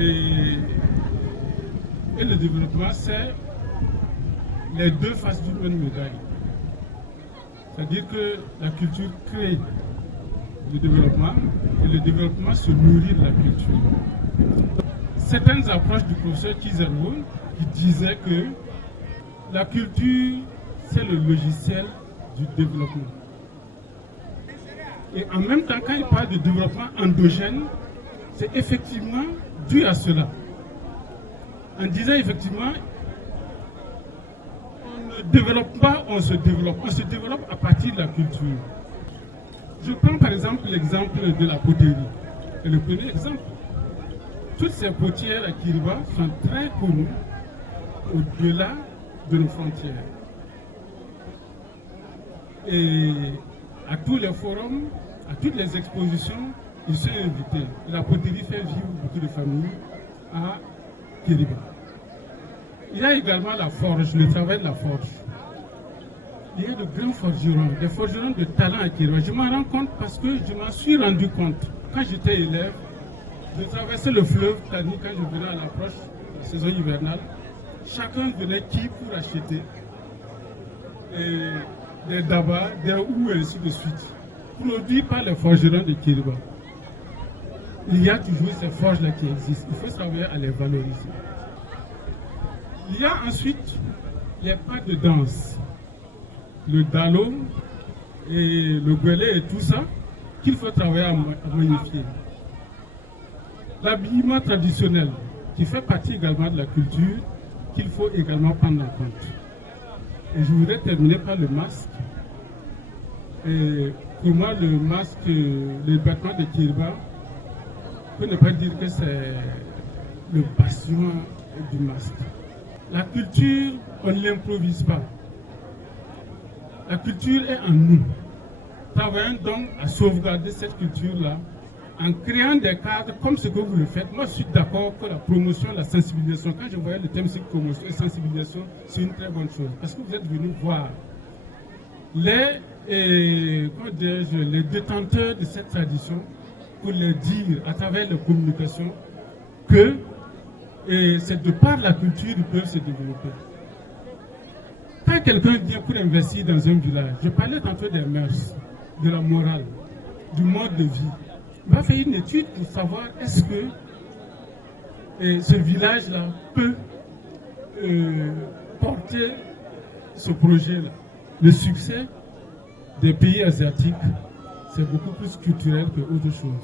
Et le développement, c'est les deux faces d'une même médaille. C'est-à-dire que la culture crée le développement et le développement se nourrit de la culture. Certaines approches du professeur Kizerbo qui disait que la culture, c'est le logiciel du développement. Et en même temps, quand il parle de développement endogène, c'est effectivement dû à cela. En disant effectivement, on ne développe pas, on se développe. On se développe à partir de la culture. Je prends par exemple l'exemple de la poterie. C'est le premier exemple. Toutes ces potières à Kiriba sont très connues au-delà de nos frontières. Et à tous les forums, à toutes les expositions, ils sont invités. La poterie fait vivre beaucoup de familles à Kiriba. Il y a également la forge, le travail de la forge. Il y a de grands forgerons, des forgerons de talent à Kiriba. Je m'en rends compte parce que je m'en suis rendu compte. Quand j'étais élève, je traversais le fleuve Tani quand je venais à l'approche de la saison hivernale. Chacun venait qui pour acheter des dabas, des houes et ainsi de suite, produits par les forgerons de Kiriba. Il y a toujours ces forges-là qui existent. Il faut savoir à les valoriser. Il y a ensuite les pas de danse, le dalo et le guélé et tout ça, qu'il faut travailler à magnifier. L'habillement traditionnel, qui fait partie également de la culture, qu'il faut également prendre en compte. Et je voudrais terminer par le masque. Et pour moi, le masque, le vêtement de Kiriba, on ne peut pas dire que c'est le bastion du masque. La culture, on ne l'improvise pas. La culture est en nous. Travaillons donc à sauvegarder cette culture-là en créant des cadres comme ce que vous le faites. Moi, je suis d'accord que la promotion, la sensibilisation, quand je voyais le thème c'est promotion et sensibilisation, c'est une très bonne chose. Parce que vous êtes venus voir les détenteurs de cette tradition pour leur dire à travers la communication que c'est de par la culture qu'ils peuvent se développer. Quand quelqu'un vient pour investir dans un village, je parlais tantôt des mœurs, de la morale, du mode de vie. Il va faire une étude pour savoir est-ce que ce village-là peut porter ce projet-là. Le succès des pays asiatiques, c'est beaucoup plus culturel que autre chose.